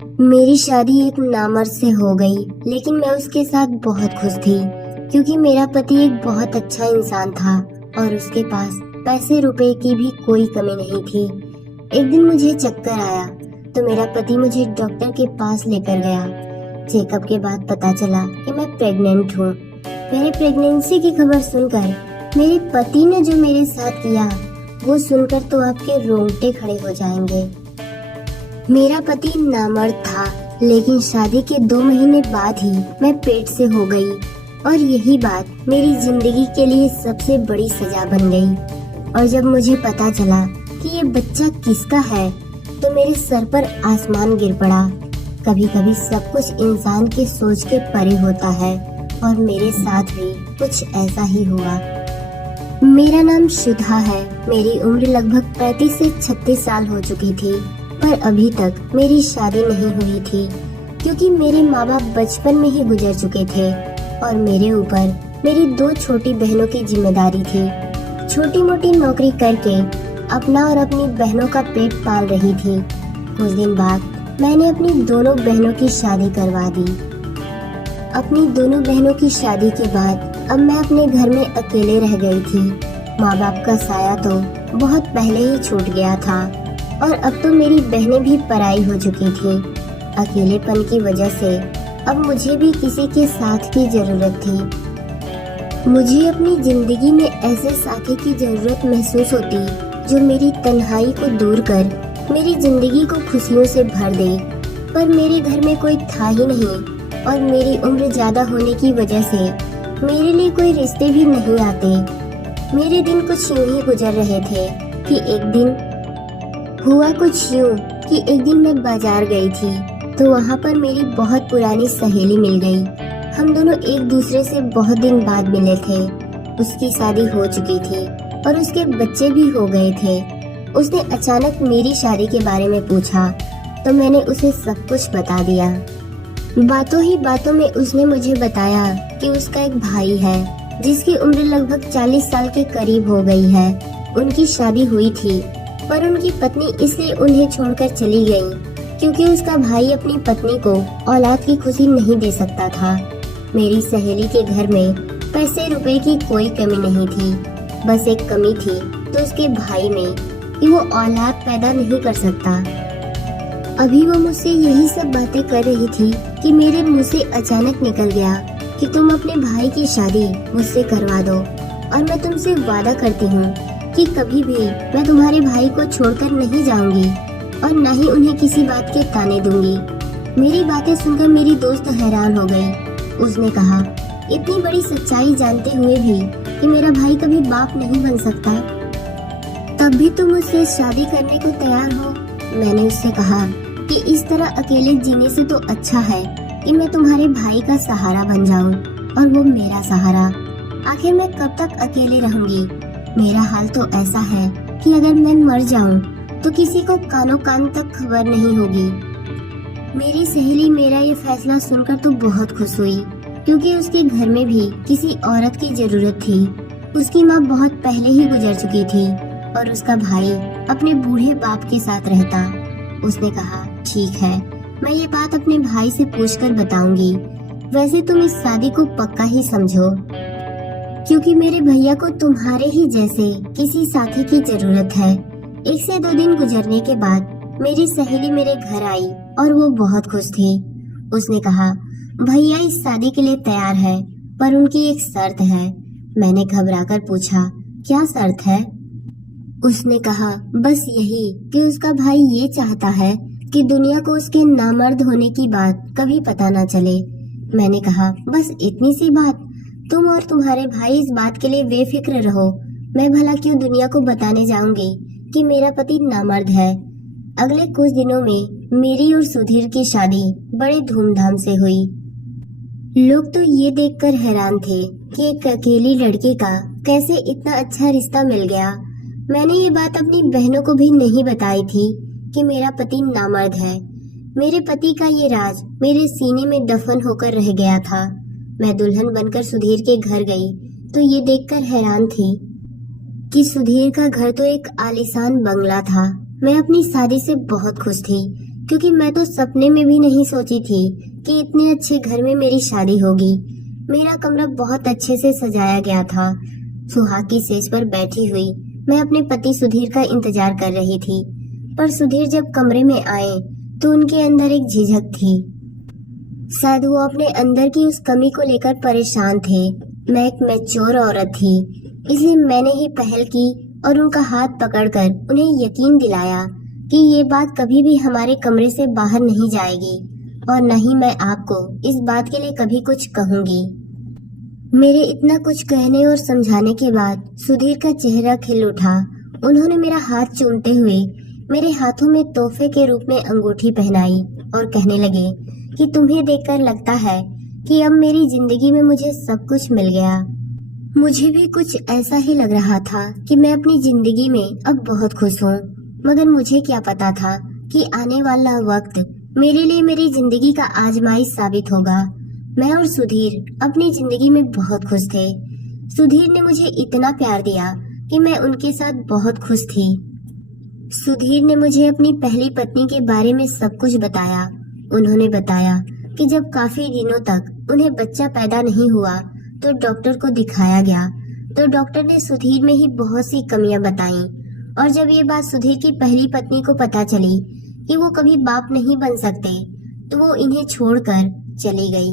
मेरी शादी एक नामर्द से हो गई, लेकिन मैं उसके साथ बहुत खुश थी क्योंकि मेरा पति एक बहुत अच्छा इंसान था और उसके पास पैसे रुपए की भी कोई कमी नहीं थी। एक दिन मुझे चक्कर आया तो मेरा पति मुझे डॉक्टर के पास लेकर गया। चेकअप के बाद पता चला कि मैं प्रेग्नेंट हूँ। मेरे प्रेगनेंसी की खबर सुनकर मेरे पति ने जो मेरे साथ किया वो सुनकर तो आपके रोंगटे खड़े हो जाएंगे। मेरा पति नामर्द था, लेकिन शादी के 2 महीने बाद ही मैं पेट से हो गई और यही बात मेरी जिंदगी के लिए सबसे बड़ी सजा बन गई। और जब मुझे पता चला कि ये बच्चा किसका है तो मेरे सर पर आसमान गिर पड़ा। कभी कभी सब कुछ इंसान के सोच के परे होता है और मेरे साथ भी कुछ ऐसा ही हुआ। मेरा नाम सुधा है। मेरी उम्र लगभग 35 से 36 साल हो चुकी थी, पर अभी तक मेरी शादी नहीं हुई थी क्योंकि मेरे माँ बाप बचपन में ही गुजर चुके थे और मेरे ऊपर मेरी 2 छोटी बहनों की जिम्मेदारी थी। छोटी मोटी नौकरी करके अपना और अपनी बहनों का पेट पाल रही थी। कुछ दिन बाद मैंने अपनी दोनों बहनों की शादी करवा दी। अपनी दोनों बहनों की शादी के बाद अब मैं अपने घर में अकेले रह गई थी। माँ बाप का साया तो बहुत पहले ही छूट गया था और अब तो मेरी बहनें भी पराई हो चुकी थी। अकेलेपन की वजह से अब मुझे भी किसी के साथ की जरूरत थी। मुझे अपनी जिंदगी में ऐसे साथी की जरूरत महसूस होती जो मेरी तन्हाई को दूर कर मेरी जिंदगी को खुशियों से भर दे, पर मेरे घर में कोई था ही नहीं और मेरी उम्र ज्यादा होने की वजह से मेरे लिए कोई रिश्ते भी नहीं आते। मेरे दिन कुछ यूं ही गुजर रहे थे कि एक दिन मैं बाजार गई थी तो वहाँ पर मेरी बहुत पुरानी सहेली मिल गई। हम दोनों एक दूसरे से बहुत दिन बाद मिले थे। उसकी शादी हो चुकी थी और उसके बच्चे भी हो गए थे। उसने अचानक मेरी शादी के बारे में पूछा तो मैंने उसे सब कुछ बता दिया। बातों ही बातों में उसने मुझे बताया कि उसका एक भाई है जिसकी उम्र लगभग 40 साल के करीब हो गई है। उनकी शादी हुई थी पर उनकी पत्नी इसलिए उन्हें छोड़कर चली गई क्योंकि उसका भाई अपनी पत्नी को औलाद की खुशी नहीं दे सकता था। मेरी सहेली के घर में पैसे रुपए की कोई कमी नहीं थी, बस एक कमी थी तो उसके भाई में कि वो औलाद पैदा नहीं कर सकता। अभी वो मुझसे यही सब बातें कर रही थी कि मेरे मुंह से अचानक निकल गया कि तुम अपने भाई की शादी मुझसे करवा दो और मैं तुमसे वादा करती हूँ कि कभी भी मैं तुम्हारे भाई को छोड़कर नहीं जाऊंगी और न ही उन्हें किसी बात के ताने दूंगी। मेरी बातें सुनकर मेरी दोस्त हैरान हो गई। उसने कहा, इतनी बड़ी सच्चाई जानते हुए भी कि मेरा भाई कभी बाप नहीं बन सकता, तब भी तुम मुझसे शादी करने को तैयार हो? मैंने उससे कहा कि इस तरह अकेले जीने से तो अच्छा है कि मैं तुम्हारे भाई का सहारा बन जाऊं और वो मेरा सहारा। आखिर मैं कब तक अकेले रहूंगी? मेरा हाल तो ऐसा है कि अगर मैं मर जाऊं तो किसी को कानों कान तक खबर नहीं होगी। मेरी सहेली मेरा ये फैसला सुनकर तो बहुत खुश हुई क्योंकि उसके घर में भी किसी औरत की जरूरत थी। उसकी माँ बहुत पहले ही गुजर चुकी थी और उसका भाई अपने बूढ़े बाप के साथ रहता। उसने कहा, ठीक है, मैं ये बात अपने भाई से पूछकर बताऊंगी। वैसे तुम इस शादी को पक्का ही समझो क्योंकि मेरे भैया को तुम्हारे ही जैसे किसी साथी की जरूरत है। 1 से 2 दिन गुजरने के बाद मेरी सहेली मेरे घर आई और वो बहुत खुश थी। उसने कहा, भैया इस शादी के लिए तैयार है पर उनकी एक शर्त है। मैंने घबराकर पूछा, क्या शर्त है? उसने कहा, बस यही कि उसका भाई ये चाहता है कि दुनिया को उसके नामर्द होने की बात कभी पता ना चले। मैंने कहा, बस इतनी सी बात? तुम और तुम्हारे भाई इस बात के लिए बेफिक्र रहो। मैं भला क्यों दुनिया को बताने जाऊंगी कि मेरा पति नामर्द है। अगले कुछ दिनों में मेरी और सुधीर की शादी बड़े धूमधाम से हुई। लोग तो ये देखकर हैरान थे कि एक अकेली लड़की का कैसे इतना अच्छा रिश्ता मिल गया। मैंने ये बात अपनी बहनों को भी नहीं बताई थी कि मेरा पति नामर्द है। मेरे पति का ये राज मेरे सीने में दफन होकर रह गया था। मैं दुल्हन बनकर सुधीर के घर गई तो ये देखकर हैरान थी कि सुधीर का घर तो एक आलीशान बंगला था। मैं अपनी शादी से बहुत खुश थी क्योंकि मैं तो सपने में भी नहीं सोची थी कि इतने अच्छे घर में मेरी शादी होगी। मेरा कमरा बहुत अच्छे से सजाया गया था। सुहाग की सेज पर बैठी हुई मैं अपने पति सुधीर का इंतजार कर रही थी, पर सुधीर जब कमरे में आए तो उनके अंदर एक झिझक थी। शायद वो अपने अंदर की उस कमी को लेकर परेशान थे। मैं एक मैच्योर औरत थी, इसलिए मैंने ही पहल की और उनका हाथ पकड़कर उन्हें यकीन दिलाया कि ये बात कभी भी हमारे कमरे से बाहर नहीं जाएगी और न ही मैं आपको इस बात के लिए कभी कुछ कहूंगी। मेरे इतना कुछ कहने और समझाने के बाद सुधीर का चेहरा खिल उठा। उन्होंने मेरा हाथ चूमते हुए मेरे हाथों में तोहफे के रूप में अंगूठी पहनाई और कहने लगे कि तुम्हें देखकर लगता है कि अब मेरी जिंदगी में मुझे सब कुछ मिल गया। मुझे भी कुछ ऐसा ही लग रहा था कि मैं अपनी जिंदगी में अब बहुत खुश हूँ, मगर मुझे क्या पता था कि आने वाला वक्त मेरे लिए मेरी जिंदगी का आजमाइश साबित होगा। मैं और सुधीर अपनी जिंदगी में बहुत खुश थे। सुधीर ने मुझे इतना प्यार दिया कि मैं उनके साथ बहुत खुश थी। सुधीर ने मुझे अपनी पहली पत्नी के बारे में सब कुछ बताया। उन्होंने बताया कि जब काफी दिनों तक उन्हें बच्चा पैदा नहीं हुआ तो डॉक्टर को दिखाया गया, तो डॉक्टर ने सुधीर में ही बहुत सी कमियां बताई। और जब ये बात सुधीर की पहली पत्नी को पता चली कि वो कभी बाप नहीं बन सकते, तो वो इन्हें छोड़कर चली गई।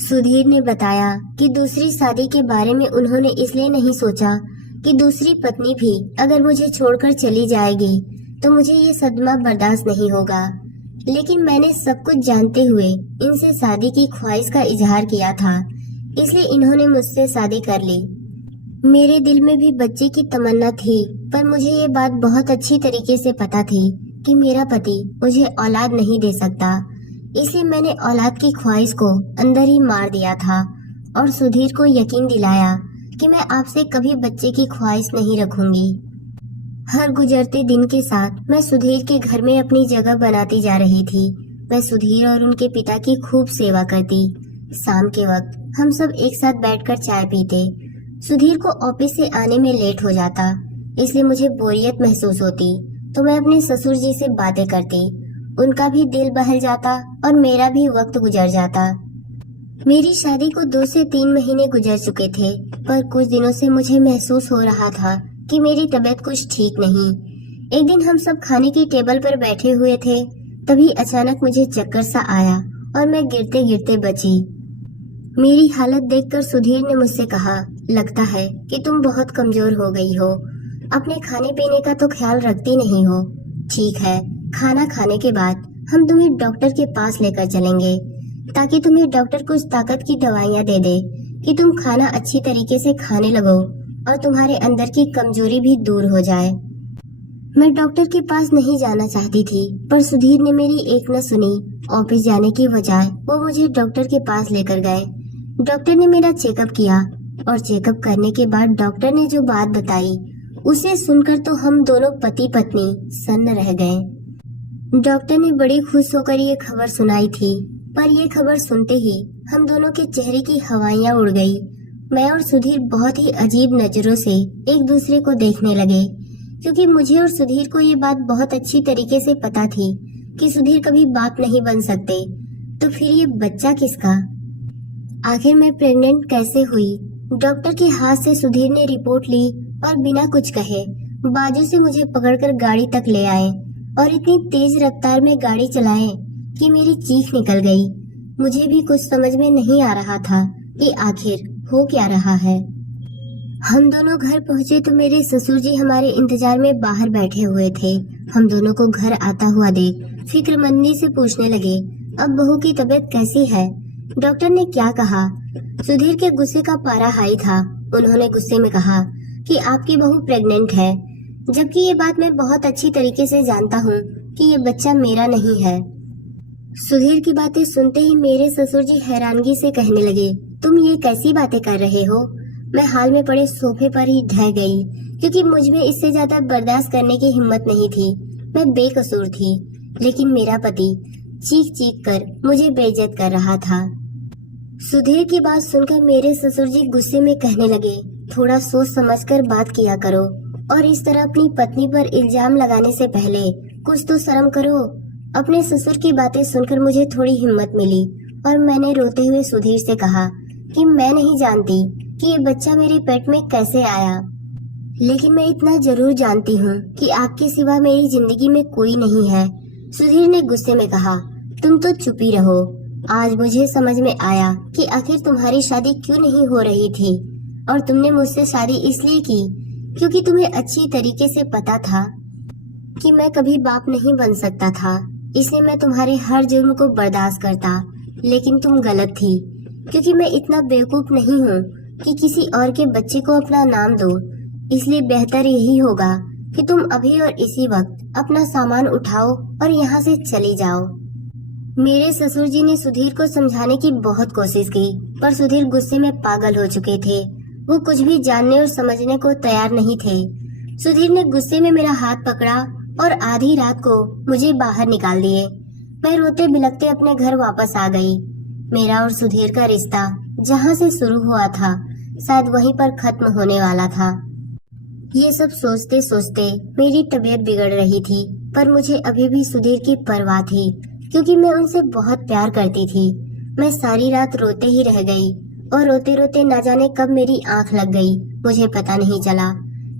सुधीर ने बताया कि दूसरी शादी के बारे में उन्होंने इसलिए नहीं सोचा कि दूसरी पत्नी भी अगर मुझे छोड़कर चली जाएगी तो मुझे ये सदमा बर्दाश्त नहीं होगा। लेकिन मैंने सब कुछ जानते हुए इनसे शादी की ख्वाहिश का इजहार किया था, इसलिए इन्होंने मुझसे शादी कर ली। मेरे दिल में भी बच्चे की तमन्ना थी, पर मुझे ये बात बहुत अच्छी तरीके से पता थी कि मेरा पति मुझे औलाद नहीं दे सकता, इसलिए मैंने औलाद की ख्वाहिश को अंदर ही मार दिया था और सुधीर को यकीन दिलाया कि मैं आपसे कभी बच्चे की ख्वाहिश नहीं रखूंगी। हर गुजरते दिन के साथ मैं सुधीर के घर में अपनी जगह बनाती जा रही थी। मैं सुधीर और उनके पिता की खूब सेवा करती। शाम के वक्त हम सब एक साथ बैठकर चाय पीते। सुधीर को ऑफिस से आने में लेट हो जाता, इसलिए मुझे बोरियत महसूस होती, तो मैं अपने ससुर जी से बातें करती। उनका भी दिल बहल जाता और मेरा भी वक्त गुजर जाता। मेरी शादी को 2 से 3 महीने गुजर चुके थे, पर कुछ दिनों से मुझे महसूस हो रहा था कि मेरी तबीयत कुछ ठीक नहीं। एक दिन हम सब खाने की टेबल पर बैठे हुए थे, तभी अचानक मुझे चक्कर सा आया और मैं गिरते गिरते बची। मेरी हालत देखकर सुधीर ने मुझसे कहा, लगता है कि तुम बहुत कमजोर हो गई हो, अपने खाने पीने का तो ख्याल रखती नहीं हो। ठीक है, खाना खाने के बाद हम तुम्हें डॉक्टर के पास लेकर चलेंगे, ताकि तुम्हें डॉक्टर कुछ ताकत की दवाइयाँ दे दे कि तुम खाना अच्छी तरीके से खाने लगो और तुम्हारे अंदर की कमजोरी भी दूर हो जाए। मैं डॉक्टर के पास नहीं जाना चाहती थी, पर सुधीर ने मेरी एक न सुनी। ऑफिस जाने की बजाय वो मुझे डॉक्टर के पास लेकर गए। डॉक्टर ने मेरा चेकअप किया और चेकअप करने के बाद डॉक्टर ने जो बात बताई उसे सुनकर तो हम दोनों पति पत्नी सन्न रह गए। डॉक्टर ने बड़ी खुश होकर ये खबर सुनाई थी, पर ये खबर सुनते ही हम दोनों के चेहरे की हवाइयाँ उड़ गई। मैं और सुधीर बहुत ही अजीब नजरों से एक दूसरे को देखने लगे, क्योंकि मुझे और सुधीर को ये बात बहुत अच्छी तरीके से पता थी कि सुधीर कभी बाप नहीं बन सकते, तो फिर ये बच्चा किसका? आखिर मैं प्रेग्नेंट कैसे हुई? डॉक्टर के हाथ से सुधीर ने रिपोर्ट ली और बिना कुछ कहे बाजू से मुझे पकड़कर गाड़ी तक ले आए और इतनी तेज रफ्तार में गाड़ी चलाए कि मेरी चीख निकल गई। मुझे भी कुछ समझ में नहीं आ रहा था कि आखिर हो क्या रहा है। हम दोनों घर पहुंचे तो मेरे ससुर जी हमारे इंतजार में बाहर बैठे हुए थे। हम दोनों को घर आता हुआ देख फिक्रमंदी से पूछने लगे, अब बहू की तबीयत कैसी है? डॉक्टर ने क्या कहा? सुधीर के गुस्से का पारा हाई था। उन्होंने गुस्से में कहा कि आपकी बहू प्रेग्नेंट है, जबकि ये बात मैं बहुत अच्छी तरीके से जानता हूँ कि ये बच्चा मेरा नहीं है। सुधीर की बातें सुनते ही मेरे ससुर जी हैरानगी से कहने लगे, तुम ये कैसी बातें कर रहे हो? मैं हाल में पड़े सोफे पर ही ढह गई, क्योंकि मुझ में इससे ज्यादा बर्दाश्त करने की हिम्मत नहीं थी। मैं बेकसूर थी, लेकिन मेरा पति चीख चीख कर मुझे बेइज्जत कर रहा था। सुधीर की बात सुनकर मेरे ससुर जी गुस्से में कहने लगे, थोड़ा सोच समझकर बात किया करो और इस तरह अपनी पत्नी पर इल्जाम लगाने से पहले कुछ तो शर्म करो। अपने ससुर की बातें सुनकर मुझे थोड़ी हिम्मत मिली और मैंने रोते हुए सुधीर से कहा कि मैं नहीं जानती कि ये बच्चा मेरे पेट में कैसे आया, लेकिन मैं इतना जरूर जानती हूँ कि आपके सिवा मेरी जिंदगी में कोई नहीं है। सुधीर ने गुस्से में कहा, तुम तो चुप ही रहो। आज मुझे समझ में आया कि आखिर तुम्हारी शादी क्यों नहीं हो रही थी, और तुमने मुझसे शादी इसलिए की क्योंकि तुम्हें अच्छी तरीके से पता था कि मैं कभी बाप नहीं बन सकता था, इसलिए मैं तुम्हारे हर जुर्म को बर्दाश्त करता। लेकिन तुम गलत थी, क्योंकि मैं इतना बेवकूफ नहीं हूँ कि किसी और के बच्चे को अपना नाम दो। इसलिए बेहतर यही होगा कि तुम अभी और इसी वक्त अपना सामान उठाओ और यहाँ से चली जाओ। मेरे ससुर जी ने सुधीर को समझाने की बहुत कोशिश की, पर सुधीर गुस्से में पागल हो चुके थे। वो कुछ भी जानने और समझने को तैयार नहीं थे। सुधीर ने गुस्से में मेरा हाथ पकड़ा और आधी रात को मुझे बाहर निकाल दिए। मैं रोते बिलखते अपने घर वापस आ गई। मेरा और सुधीर का रिश्ता जहाँ से शुरू हुआ था, शायद वहीं पर खत्म होने वाला था। ये सब सोचते सोचते मेरी तबीयत बिगड़ रही थी, पर मुझे अभी भी सुधीर की परवाह थी, क्योंकि मैं उनसे बहुत प्यार करती थी। मैं सारी रात रोते ही रह गई और रोते रोते न जाने कब मेरी आंख लग गई, मुझे पता नहीं चला।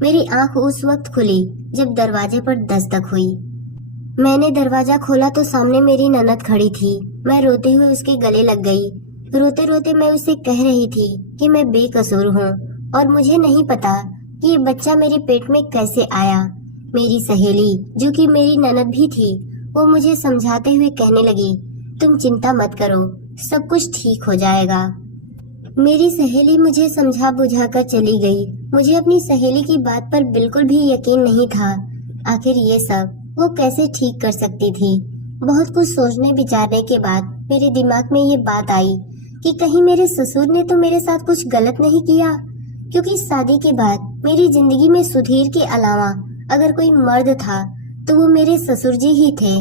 मेरी आंख उस वक्त खुली जब दरवाजे पर दस्तक हुई। मैंने दरवाजा खोला तो सामने मेरी ननद खड़ी थी। मैं रोते हुए उसके गले लग गई। रोते रोते मैं उसे कह रही थी कि मैं बेकसूर हूँ और मुझे नहीं पता कि ये बच्चा मेरे पेट में कैसे आया। मेरी सहेली, जो कि मेरी ननद भी थी, वो मुझे समझाते हुए कहने लगी, तुम चिंता मत करो, सब कुछ ठीक हो जाएगा। मेरी सहेली मुझे समझा बुझा कर चली गई। मुझे अपनी सहेली की बात पर बिल्कुल भी यकीन नहीं था। आखिर ये सब वो कैसे ठीक कर सकती थी। बहुत कुछ सोचने विचारने के बाद मेरे दिमाग में ये बात आई कि कहीं मेरे ससुर ने तो मेरे साथ कुछ गलत नहीं किया, क्योंकि शादी के बाद मेरी जिंदगी में सुधीर के अलावा अगर कोई मर्द था तो वो मेरे ससुर जी ही थे।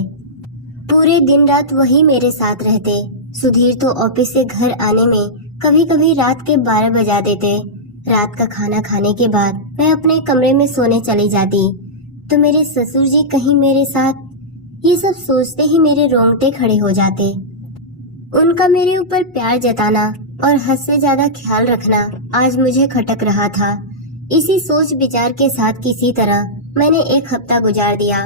पूरे दिन रात वही मेरे साथ रहते। सुधीर तो ऑफिस से घर आने में कभी कभी रात के 12 बजा देते। रात का खाना खाने के बाद मैं अपने कमरे में सोने चली जाती तो मेरे ससुर जी कहीं मेरे साथ। ये सब सोचते ही मेरे रोंगटे खड़े हो जाते। उनका मेरे ऊपर प्यार जताना और हद से ज्यादा ख्याल रखना आज मुझे खटक रहा था। इसी सोच विचार के साथ किसी तरह मैंने एक हफ्ता गुजार दिया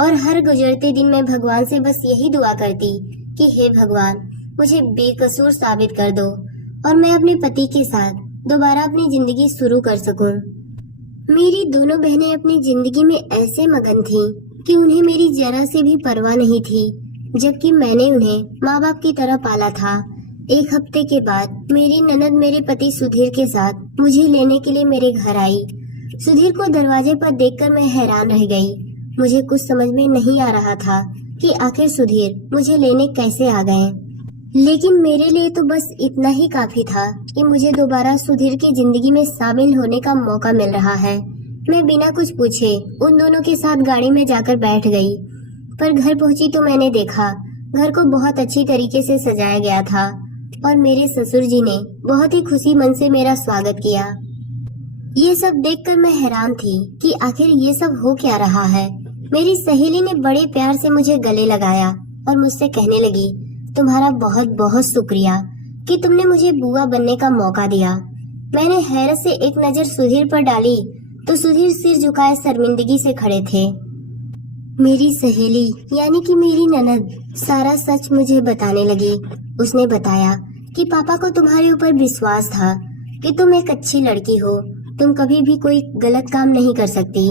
और हर गुजरते दिन मैं भगवान से बस यही दुआ करती कि हे भगवान, मुझे बेकसूर साबित कर दो और मैं अपने पति के साथ दोबारा अपनी जिंदगी शुरू कर सकूं। मेरी दोनों बहनें अपनी जिंदगी में ऐसे मगन थीं कि उन्हें मेरी जरा से भी परवाह नहीं थी, जबकि मैंने उन्हें माँ बाप की तरह पाला था। एक हफ्ते के बाद मेरी ननद मेरे पति सुधीर के साथ मुझे लेने के लिए मेरे घर आई। सुधीर को दरवाजे पर देखकर मैं हैरान रह गई। मुझे कुछ समझ में नहीं आ रहा था कि आखिर सुधीर मुझे लेने कैसे आ गए, लेकिन मेरे लिए तो बस इतना ही काफी था कि मुझे दोबारा सुधीर की जिंदगी में शामिल होने का मौका मिल रहा है। मैं बिना कुछ पूछे उन दोनों के साथ गाड़ी में जाकर बैठ गई, पर घर पहुंची तो मैंने देखा घर को बहुत अच्छी तरीके से सजाया गया था और मेरे ससुर जी ने बहुत ही खुशी मन से मेरा स्वागत किया। ये सब देखकर मैं हैरान थी कि आखिर ये सब हो क्या रहा है। मेरी सहेली ने बड़े प्यार से मुझे गले लगाया और मुझसे कहने लगी, तुम्हारा बहुत बहुत शुक्रिया कि तुमने मुझे बुआ बनने का मौका दिया। मैंने हैरत से एक नजर सुधीर पर डाली तो सुधीर सिर झुकाए शर्मिंदगी से खड़े थे। मेरी सहेली यानी कि मेरी ननद सारा सच मुझे बताने लगी। उसने बताया कि पापा को तुम्हारे ऊपर विश्वास था कि तुम एक अच्छी लड़की हो, तुम कभी भी कोई गलत काम नहीं कर सकती।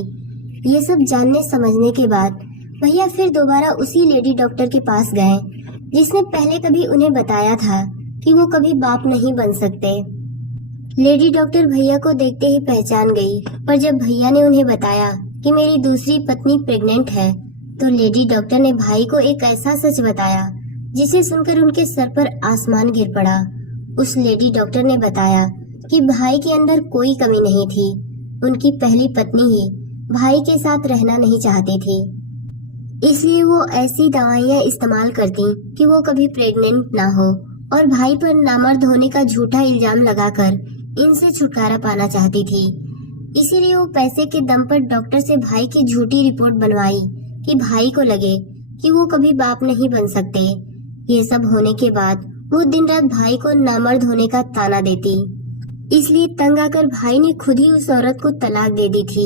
ये सब जानने समझने के बाद भैया फिर दोबारा उसी लेडी डॉक्टर के पास गए जिसने पहले कभी उन्हें बताया था कि वो कभी बाप नहीं बन सकते। लेडी डॉक्टर भैया को देखते ही पहचान गई, पर जब भैया ने उन्हें बताया कि मेरी दूसरी पत्नी प्रेग्नेंट है तो लेडी डॉक्टर ने भाई को एक ऐसा सच बताया जिसे सुनकर उनके सर पर आसमान गिर पड़ा। उस लेडी डॉक्टर ने बताया कि भाई के अंदर कोई कमी नहीं थी। उनकी पहली पत्नी ही भाई के साथ रहना नहीं चाहती थी, इसलिए वो ऐसी दवाइयाँ इस्तेमाल करती कि वो कभी प्रेग्नेंट ना हो और भाई पर नामर्द होने का झूठा इल्जाम लगाकर इनसे छुटकारा पाना चाहती थी। इसीलिए वो पैसे के दम पर डॉक्टर से भाई की झूठी रिपोर्ट बनवाई कि भाई को लगे कि वो कभी बाप नहीं बन सकते। ये सब होने के बाद वो दिन रात भाई को नामर्द होने का ताना देती। इसलिए तंग आकर भाई ने खुद ही उस औरत को तलाक दे दी थी।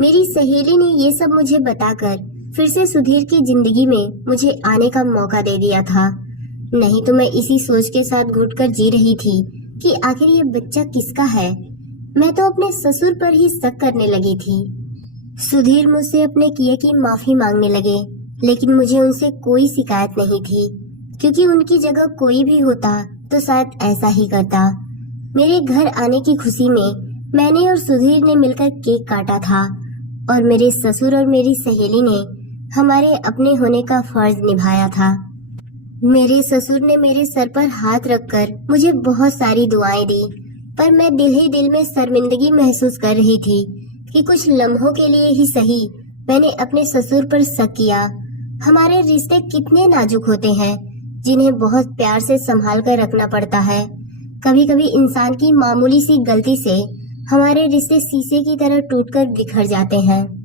मेरी सहेली ने ये सब मुझे बताकर फिर से सुधीर की जिंदगी में मुझे आने का मौका दे दिया था। नहीं तो मैं इसी सोच के साथ घुटकर जी रही थी कि आखिर ये बच्चा किसका है। मैं तो अपने ससुर पर ही शक करने लगी थी। सुधीर मुझसे अपने किए की माफी मांगने लगे, लेकिन मुझे उनसे कोई शिकायत नहीं थी, क्योंकि उनकी जगह कोई भी होता तो शायद ऐसा ही करता। मेरे घर आने की खुशी में मैंने और सुधीर ने मिलकर केक काटा था और मेरे ससुर और मेरी सहेली ने हमारे अपने होने का फर्ज निभाया था। मेरे ससुर ने मेरे सर पर हाथ रखकर मुझे बहुत सारी दुआएं दी, पर मैं दिल ही दिल में शर्मिंदगी महसूस कर रही थी कि कुछ लम्हों के लिए ही सही मैंने अपने ससुर पर शक किया। हमारे रिश्ते कितने नाजुक होते हैं, जिन्हें बहुत प्यार से संभाल कर रखना पड़ता है। कभी कभी इंसान की मामूली सी गलती से हमारे रिश्ते शीशे की तरह टूटकर बिखर जाते हैं।